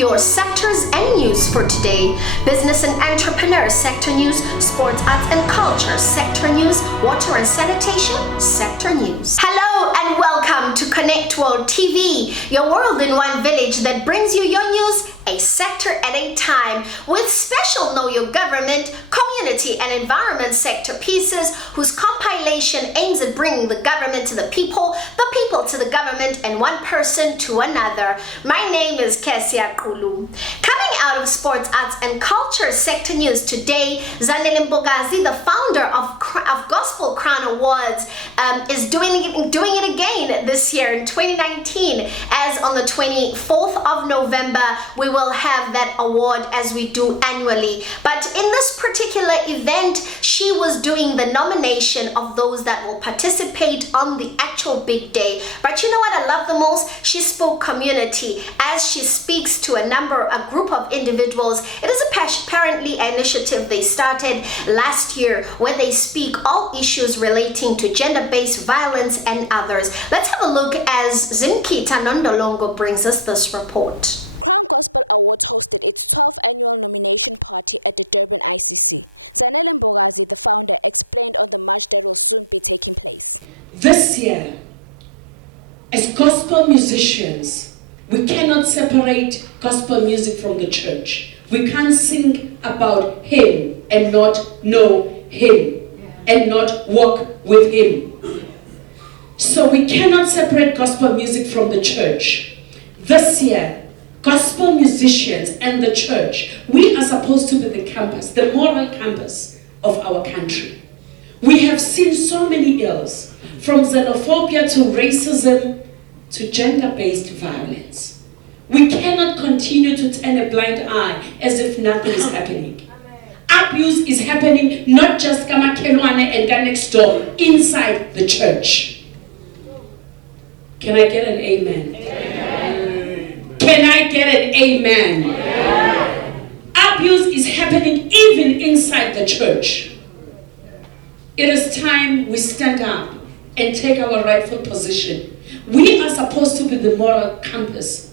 your sectors and news for today. Business and entrepreneur sector news, sports, arts and culture sector news, water and sanitation sector news. Hello and welcome to Connect World TV, your world in one village that brings you your news a sector at a time, with special Know Your Government, community and environment sector pieces whose compilation aims at bringing the government to the people to the government, and one person to another. My name is Kesia Kulu. Coming out of sports, arts and culture sector news today, Zanele Mbokazi, the founder of Gospel Crown Awards, is doing it again this year in 2019, as on the 24th of November we will have that award as we do annually. But in this particular event, she was doing the nomination of those that will participate on the actual big day. But you know what I love the most? She spoke community as she speaks to a group of individuals. It is apparently an initiative they started last year where they speak all issues relating to gender-based violence and others. Let's have a look as Zimkita Nondolongo brings us this report. This year, as gospel musicians, we cannot separate gospel music from the church. We can't sing about him and not know him and not walk with him. So we cannot separate gospel music from the church. This year, gospel musicians and the church, we are supposed to be the campus, the moral campus of our country. We have seen so many ills, from xenophobia to racism to gender-based violence. We cannot continue to turn a blind eye as if nothing is happening. Abuse is happening not just Kamakelwane and next door, inside the church. Can I get an amen? Amen. Can I get an amen? Amen. Abuse is happening even inside the church. It is time we stand up and take our rightful position. We are supposed to be the moral compass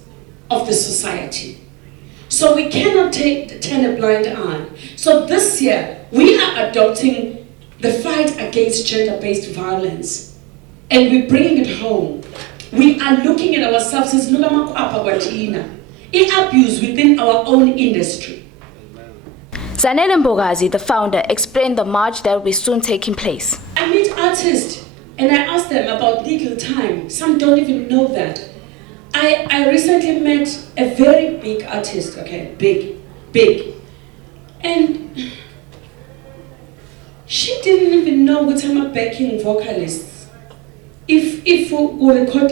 of the society. So we cannot turn a blind eye. So this year, we are adopting the fight against gender-based violence, and we're bringing it home. We are looking at ourselves as abuse within our own industry. Zanele Mbokazi, the founder, explained the march that will be soon taking place. I meet artists and I ask them about legal time. Some don't even know that. I recently met a very big artist, okay, big. And she didn't even know what I'm a backing vocalist. If we record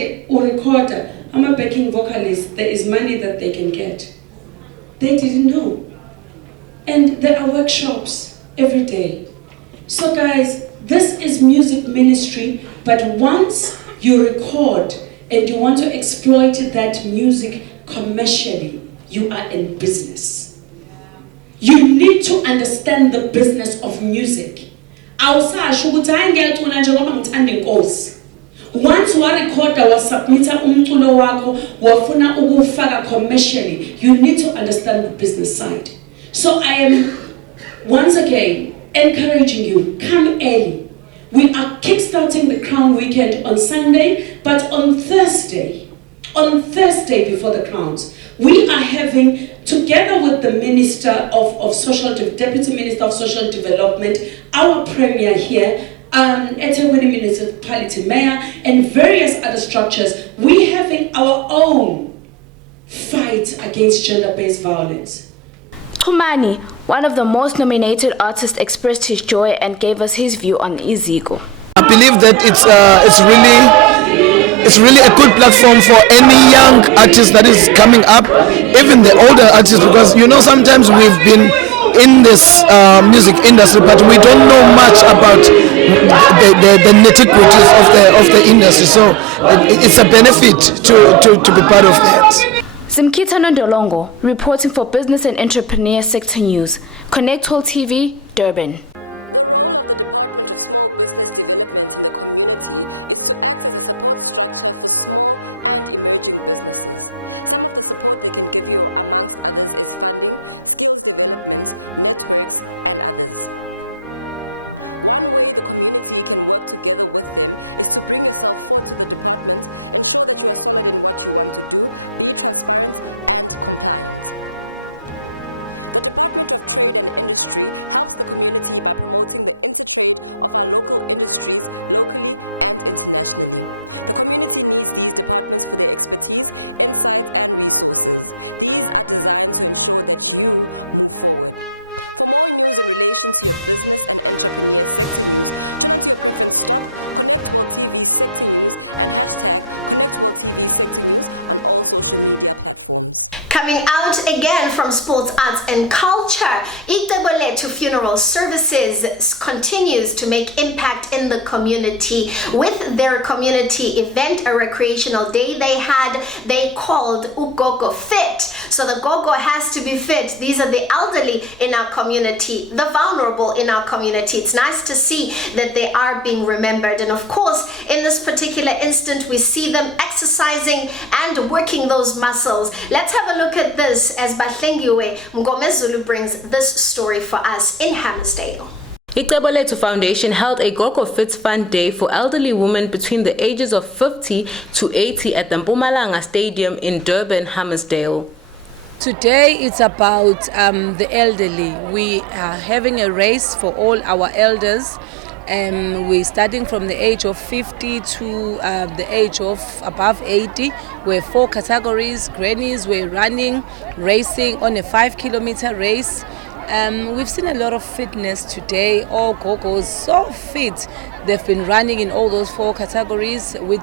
I'm a backing vocalist, there is money that they can get. They didn't know. And there are workshops every day. So guys, this is music ministry, but once you record and you want to exploit that music commercially, you are in business. You need to understand the business of music. Once you record wasubmita umculo wako wafuna ukufaka commercially, you need to understand the business side. So I am once again encouraging you, come early. We are kickstarting the Crown Weekend on Sunday, but on Thursday before the Crowns, we are having, together with the Deputy Minister of Social Development, our premier here, eThekwini Municipality Mayor, and various other structures, we having our own fight against gender-based violence. Tumani, one of the most nominated artists, expressed his joy and gave us his view on Iziko. I believe that it's really a good platform for any young artist that is coming up, even the older artists, because sometimes we've been in this music industry, but we don't know much about the nitty-gritties of the industry. So it's a benefit to be part of that. Zimkita Nondolongo, reporting for Business and Entrepreneur Sector News, Connect World TV, Durban. again from sports, arts and culture. Icebo Funeral Services continues to make impact in the community with their community event, a recreational day they called Ugogo Fit. So the Gogo has to be fit. These are the elderly in our community, the vulnerable in our community. It's nice to see that they are being remembered. And of course, in this particular instant, we see them exercising and working those muscles. Let's have a look at this as Bahlengiwe Mgomezulu brings this story for us in Hammersdale. Icebo Foundation held a Gogo Fits Fun Day for elderly women between the ages of 50 to 80 at the Mpumalanga Stadium in Durban, Hammersdale. Today it's about the elderly. We are having a race for all our elders. We're starting from the age of 50 to the age of above 80. We're 4 categories. Grannies, we're running, racing on a 5-kilometer race. We've seen a lot of fitness today. All Gogos so fit. They've been running in all those 4 categories with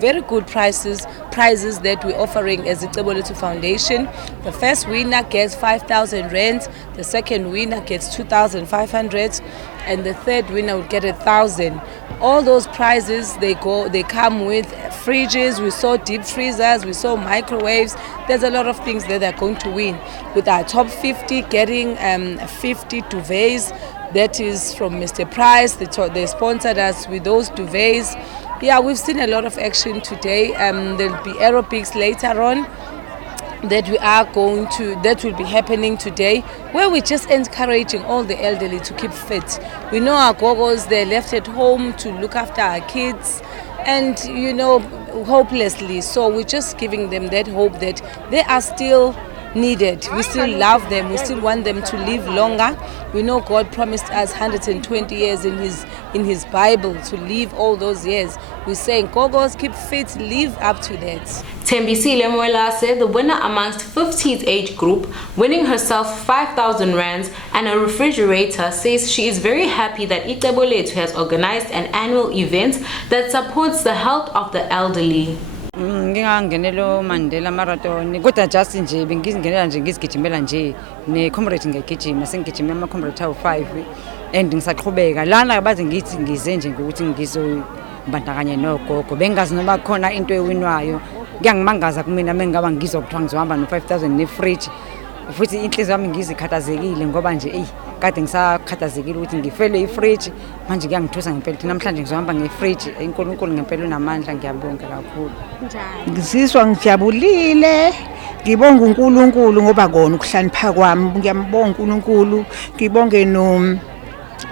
very good prizes that we're offering as the Icebo Foundation. The first winner gets 5,000 rand, the second winner gets 2,500, and the third winner would get 1,000. All those prizes, they come with fridges. We saw deep freezers, we saw microwaves. There's a lot of things that they're going to win. With our top 50 getting 50 duvets. That is from Mr. Price. They sponsored us with those duvets. Yeah, we've seen a lot of action today. There'll be aerobics later on that will be happening today, where we're just encouraging all the elderly to keep fit. We know our Gogos, they're left at home to look after our kids and, hopelessly. So we're just giving them that hope that they are still needed. We still love them. We still want them to live longer. We know God promised us 120 years in His Bible to live all those years. We're saying, Gogos, keep fit, live up to that. Tembisile Moela said the winner amongst 50's age group, winning herself 5,000 rands and a refrigerator, says she is very happy that Icebo has organized an annual event that supports the health of the elderly. Ngingangenelo Mandela Marathon kodwa just nje bengizingenela nje ngizigijimela nje ne-comrade ngegijima sengigijima ama-comrade awu-5 and ngisaqhubeka lana baze ngithi ngize nje ngokuthi ngizobandakanya nogogo bengazi noma khona into ewinwayo kuyangimangaza kumina mengaba ngizwa kuthiwa ngizohamba no-5,000 ne-fridge futhi inhliziyo yami ngizikhathazekile ngoba nje kade ngisakhathazekile ukuthi ngifele ifridge manje kuyangithusa ngempela ukuthi namhlanje ngizohamba ngefridge uNkulunkulu ngempela unamandla ngiyabonga kakhulu ngizizwa ngijabulile ngibonga uNkulunkulu ngoba kona ukuhlanipha kwami ngiyambonga uNkulunkulu ngibonge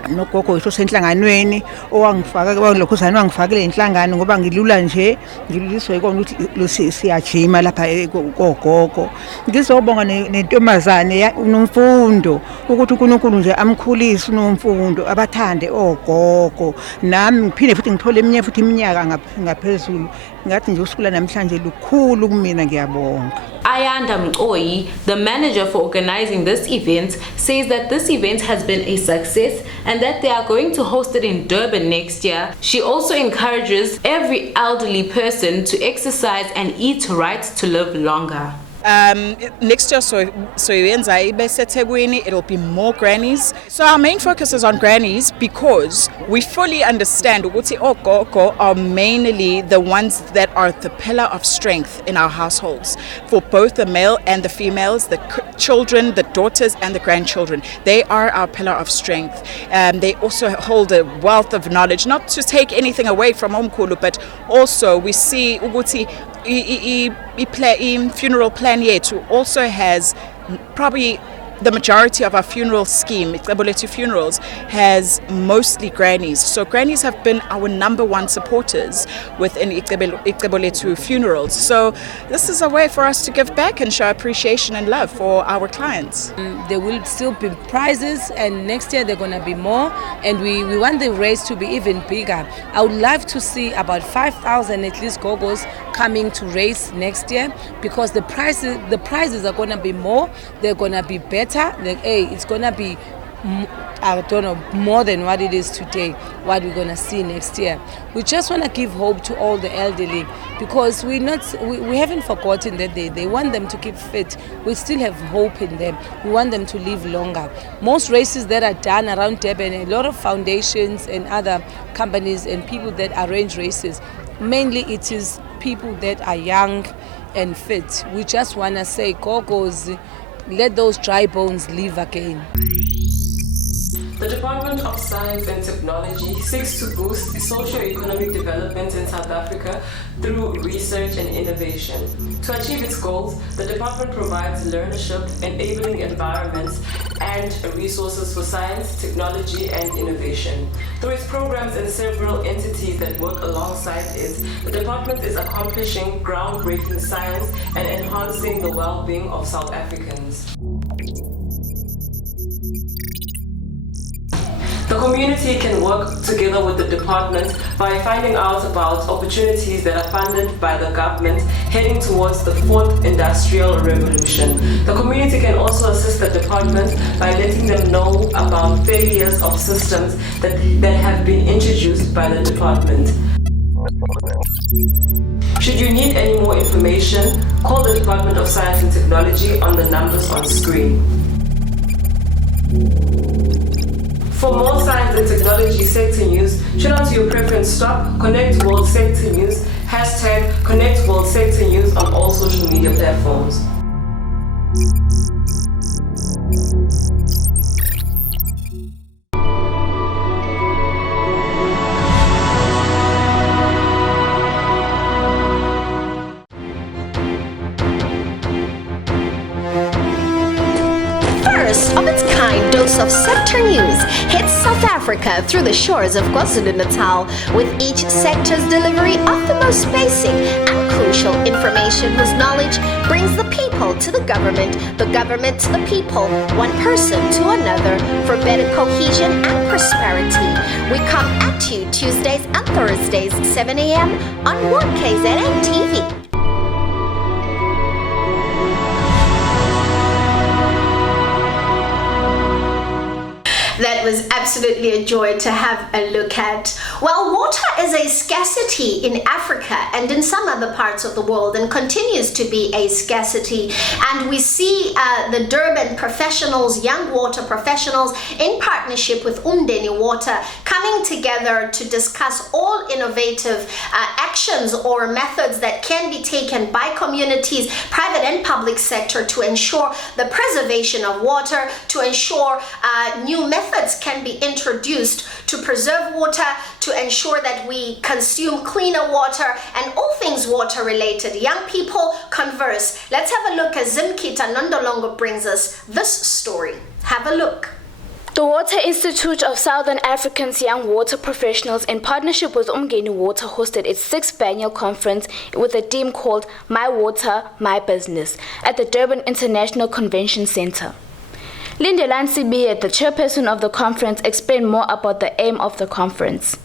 nogogo wethu senhlanganweni owangifaka kwalokhuzana wangifakile inhlangano ngoba ngilula nje ngiluliswe ikona ukuthi siyajima lapha kogogo ngizobonga nentombazane unomfundo ukuthi uNkulunkulu nje amkhulise unomfundo abathande ogogo nami ngiphinde futhi ngithole eminye futhi iminyaka ngaphezulu ngathi nje usuku namhlanje lukhulu kumina ngiyabonga. Ayanda Mqoyi, the manager for organizing this event, says that this event has been a success and that they are going to host it in Durban next year. She also encourages every elderly person to exercise and eat right to live longer. Next year, so it'll be more grannies. So our main focus is on grannies because we fully understand ukuthi ogogo are mainly the ones that are the pillar of strength in our households for both the male and the females, the children, the daughters and the grandchildren. They are our pillar of strength. They also hold a wealth of knowledge, not to take anything away from Omkhulu, but also we see ukuthi funeral plan yethu also has probably the majority of our funeral scheme, Icebo Funerals, has mostly grannies. So grannies have been our number one supporters within Icebo Funerals. So this is a way for us to give back and show appreciation and love for our clients. There will still be prizes and next year they're going to be more and we want the race to be even bigger. I would love to see about 5,000 at least Gogos coming to race next year because the prizes are going to be more, they're going to be better. It's going to be I don't know, more than what it is today, what we're going to see next year. We just want to give hope to all the elderly because we haven't forgotten that they want them to keep fit. We still have hope in them. We want them to live longer. Most races that are done around Durban, a lot of foundations and other companies and people that arrange races, mainly it is people that are young and fit. We just want to say, Gogos, let those dry bones live again. The Department of Science and Technology seeks to boost socio-economic development in South Africa through research and innovation. To achieve its goals, the department provides learnership, enabling environments, and resources for science, technology, and innovation. Through its programs and several entities that work alongside it, the department is accomplishing groundbreaking science and enhancing the well-being of South Africans. The community can work together with the department by finding out about opportunities that are funded by the government heading towards the fourth industrial revolution. The community can also assist the department by letting them know about failures of systems that have been introduced by the department. Should you need any more information, call the Department of Science and Technology on the numbers on screen. For more science and technology sector news, tune out to your preference stop, Connect World Sector News, # Connect World Sector News on all social media platforms. Of its kind dose of sector news hits South Africa through the shores of KwaZulu-Natal, with each sector's delivery of the most basic and crucial information whose knowledge brings the people to the government to the people, one person to another, for better cohesion and prosperity. We come at you Tuesdays and Thursdays, 7 a.m. on 1KZN TV. That was absolutely a joy to have a look at. Well, water is a scarcity in Africa and in some other parts of the world, and continues to be a scarcity. And we see the Durban professionals, young water professionals, in partnership with Umdeni Water, coming together to discuss all innovative actions or methods that can be taken by communities, private and public sector, to ensure the preservation of water, to ensure new methods can be introduced to preserve water, to ensure that we consume cleaner water, and all things water related. Young people converse. Let's have a look as Zimkita Nondolongo brings us this story. Have a look. The Water Institute of Southern Africa's Young Water Professionals, in partnership with Umgeni Water, hosted its 6th annual conference with a theme called My Water, My Business at the Durban International Convention Center. Lindelan Sibiye, the chairperson of the conference, explained more about the aim of the conference.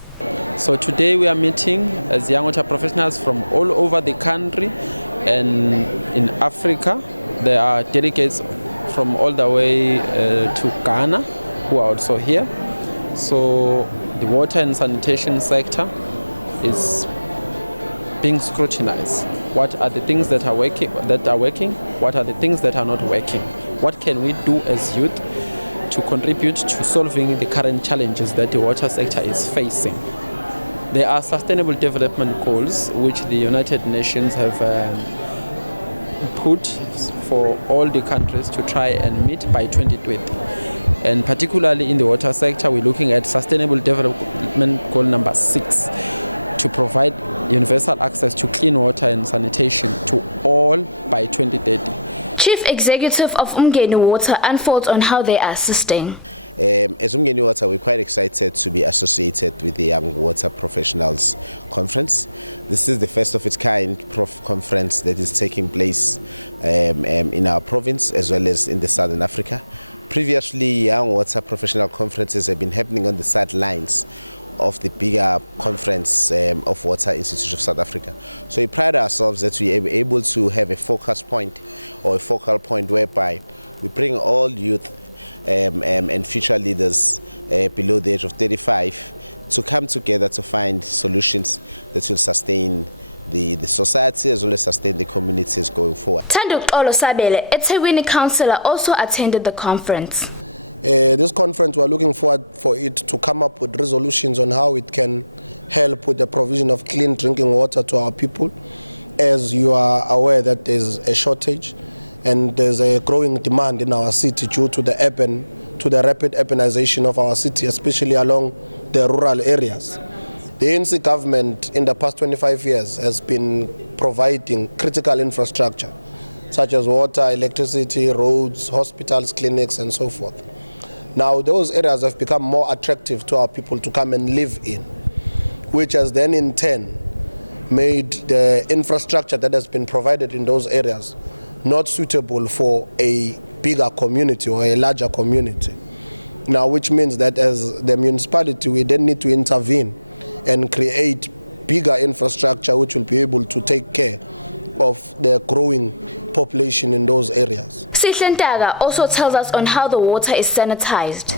Chief Executive of Umgeni Water unfolds on how they are assisting. Thanduxolo Sabele, eThekwini councillor, also attended the conference. Sihle Ntaga also tells us on how the water is sanitized.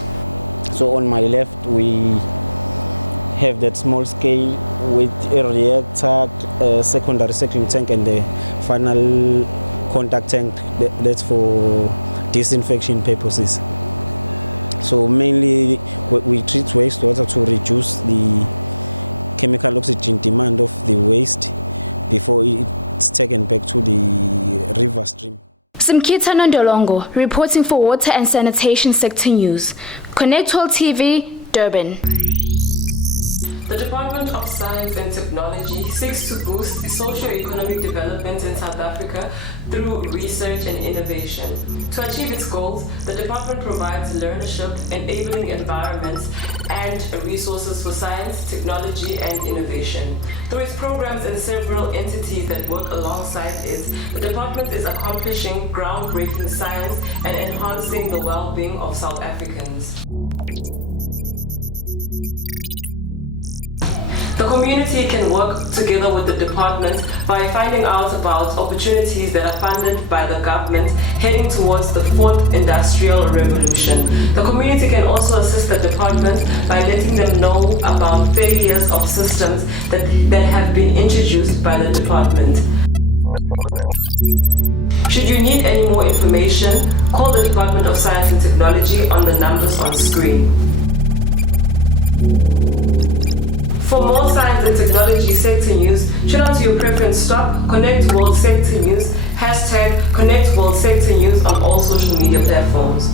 Simkita Nondolongo, reporting for Water and Sanitation Sector News. Connect World TV, Durban. The Department of Science and Technology seeks to boost socio-economic development in South Africa through research and innovation. To achieve its goals, the department provides learnership, enabling environments, and resources for science, technology, and innovation. Through its programs and several entities that work alongside it, the department is accomplishing groundbreaking science and enhancing the well-being of South Africans. The community can work together with the department by finding out about opportunities that are funded by the government heading towards the 4th Industrial Revolution. The community can also assist the department by letting them know about failures of systems that have been introduced by the department. Should you need any more information, call the Department of Science and Technology on the numbers on screen. For more science and technology sector news, tune on to your preference stop, Connect World Sector News, hashtag Connect World Sector News on all social media platforms.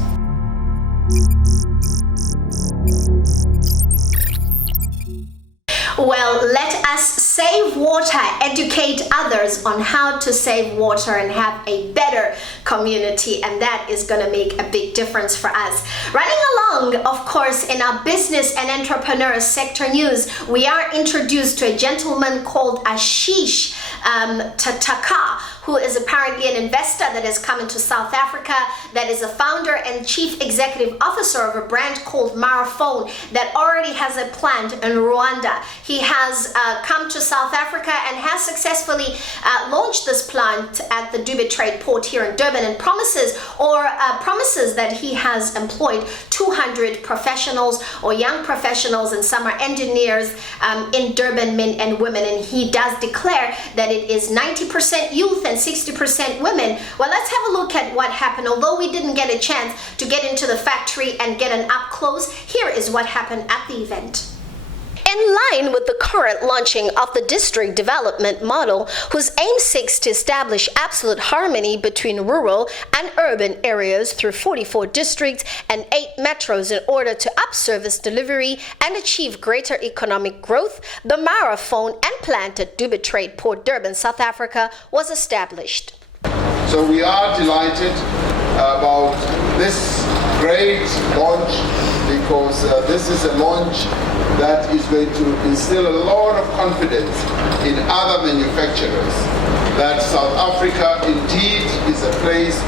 Well, let us save water, educate others on how to save water and have a better community, and that is going to make a big difference for us. Running along, of course, in our business and entrepreneur sector news, we are introduced to a gentleman called Ashish Tataka, who is apparently an investor that has come into South Africa, that is a founder and chief executive officer of a brand called Maraphone that already has a plant in Rwanda. He has come to South Africa and has successfully launched this plant at the Durban Trade Port here in Durban, and promises that he has employed 200 professionals or young professionals and summer engineers in Durban, men and women, and he does declare that it is 90% youth and 60% women. Well, let's have a look at what happened. Although we didn't get a chance to get into the factory and get an up close, here is what happened at the event. In line with the current launching of the district development model, whose aim seeks to establish absolute harmony between rural and urban areas through 44 districts and 8 metros in order to up service delivery and achieve greater economic growth, the Maraphone and plant at Durban Trade Port, Durban, South Africa was established. So we are delighted about this great launch, because this is a launch that is going to instill a lot of confidence in other manufacturers that South Africa indeed is a place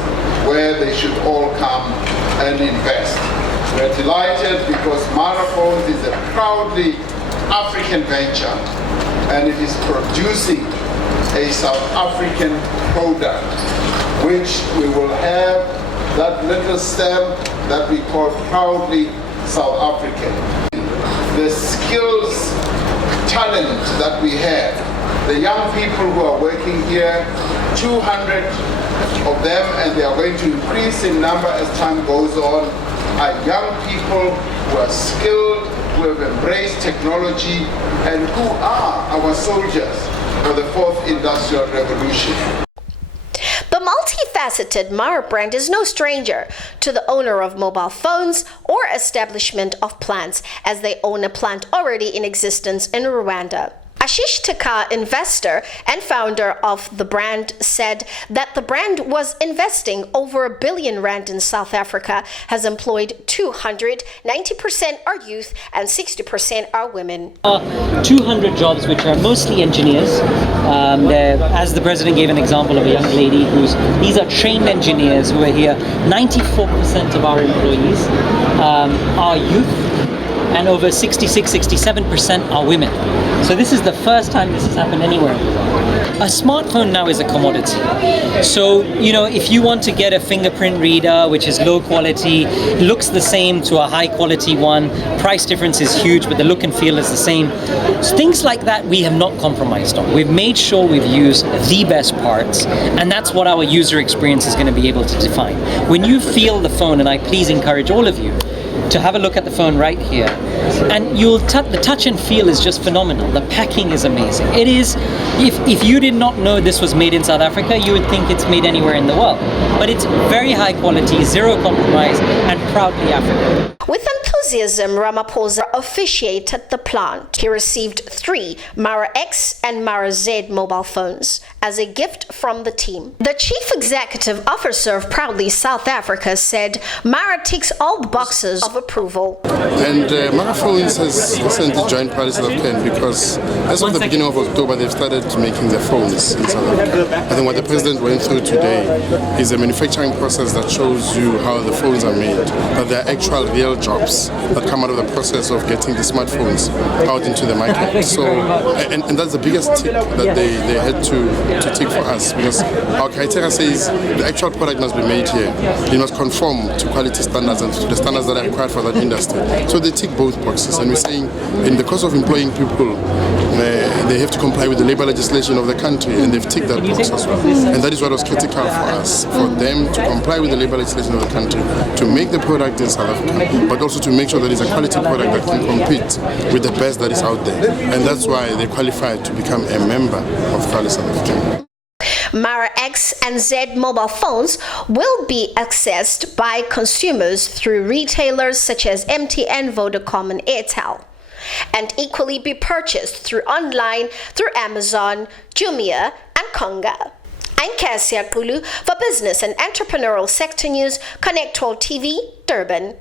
where they should all come and invest. We're delighted because Maraphone is a proudly African venture, and it is producing a South African product, which we will have that little stem that we call proudly South African. The skills, talent that we have, the young people who are working here 200 of them, and they are going to increase in number as time goes on, are young people who are skilled, who have embraced technology, and who are our soldiers for the 4th Industrial Revolution. The multifaceted Mara brand is no stranger to the owner of mobile phones or establishment of plants, as they own a plant already in existence in Rwanda. Ashish Taka, investor and founder of the brand, said that the brand was investing over R1 billion in South Africa, has employed 200, 90% are youth and 60% are women. 200 jobs which are mostly engineers. As the president gave an example of a young lady these are trained engineers who are here. 94% of our employees are youth, and over 66-67% are women. So this is the first time this has happened anywhere. A smartphone now is a commodity. So, if you want to get a fingerprint reader, which is low quality, looks the same to a high quality one, price difference is huge, but the look and feel is the same. So things like that we have not compromised on. We've made sure we've used the best parts, and that's what our user experience is going to be able to define. When you feel the phone, and I please encourage all of you to have a look at the phone right here, and the touch and feel is just phenomenal. The packing is amazing. It is, if you did not know this was made in South Africa, you would think it's made anywhere in the world. But it's very high quality, zero compromise, and proudly African. With enthusiasm, Ramaphosa officiated the plant. He received 3 Mara X and Mara Z mobile phones as a gift from the team. The chief executive officer of Proudly South Africa said Mara ticks all the boxes of approval. And Mara Phones has recently joined Proudly South Africa because as of the beginning of October, they've started making their phones in South Africa. I think what the president went through today is a manufacturing process that shows you how the phones are made, that they're actual real jobs that come out of the process of getting the smartphones out into the market. So, and that's the biggest tick that they had to tick for us, because our criteria says the actual product must be made here. It must conform to quality standards and to the standards that are required for that industry. So they tick both boxes, and we're saying in the course of employing people, they have to comply with the labor legislation of the country, and they've ticked that box as well. And that is what was critical for us, for them to comply with the labor legislation of the country, to make the product in South Africa, but also to make sure that it's a quality product that can compete with the best that is out there. And that's why they qualified to become a member of Proudly South Africa. Mara X and Z mobile phones will be accessed by consumers through retailers such as MTN, Vodacom and Airtel, and equally be purchased through Amazon, Jumia and Konga. I'm Cassia Kulu for Business and Entrepreneurial Sector News, Connect World TV, Durban.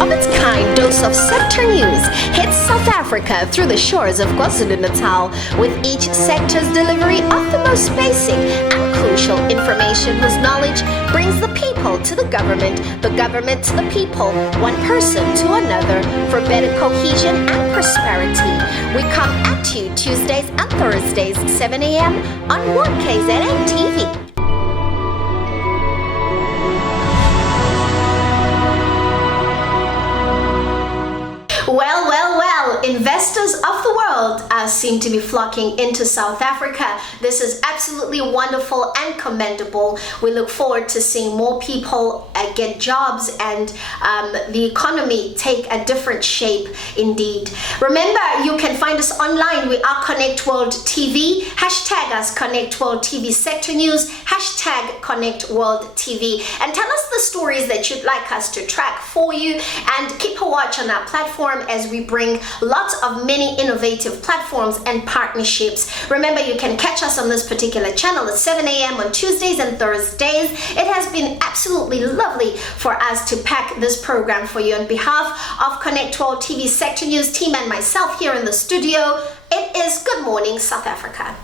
Of its kind dose of sector news hits South Africa through the shores of KwaZulu-Natal, with each sector's delivery of the most basic and crucial information whose knowledge brings the people to the government to the people, one person to another, for better cohesion and prosperity. We come at you Tuesdays and Thursdays, 7 a.m. on 1KZN TV. Well, investors of the world, world seem to be flocking into South Africa. This is absolutely wonderful and commendable. We look forward to seeing more people get jobs and the economy take a different shape indeed. Remember, you can find us online. We are Connect World TV. Hashtag us Connect World TV Sector News. Hashtag Connect World TV. And tell us the stories that you'd like us to track for you, and keep a watch on our platform as we bring lots of many innovative platforms and partnerships. Remember, you can catch us on this particular channel at 7 a.m. on Tuesdays and Thursdays. It has been absolutely lovely for us to pack this program for you. On behalf of Connect World TV Sector News team and myself here in the studio, it is Good Morning South Africa.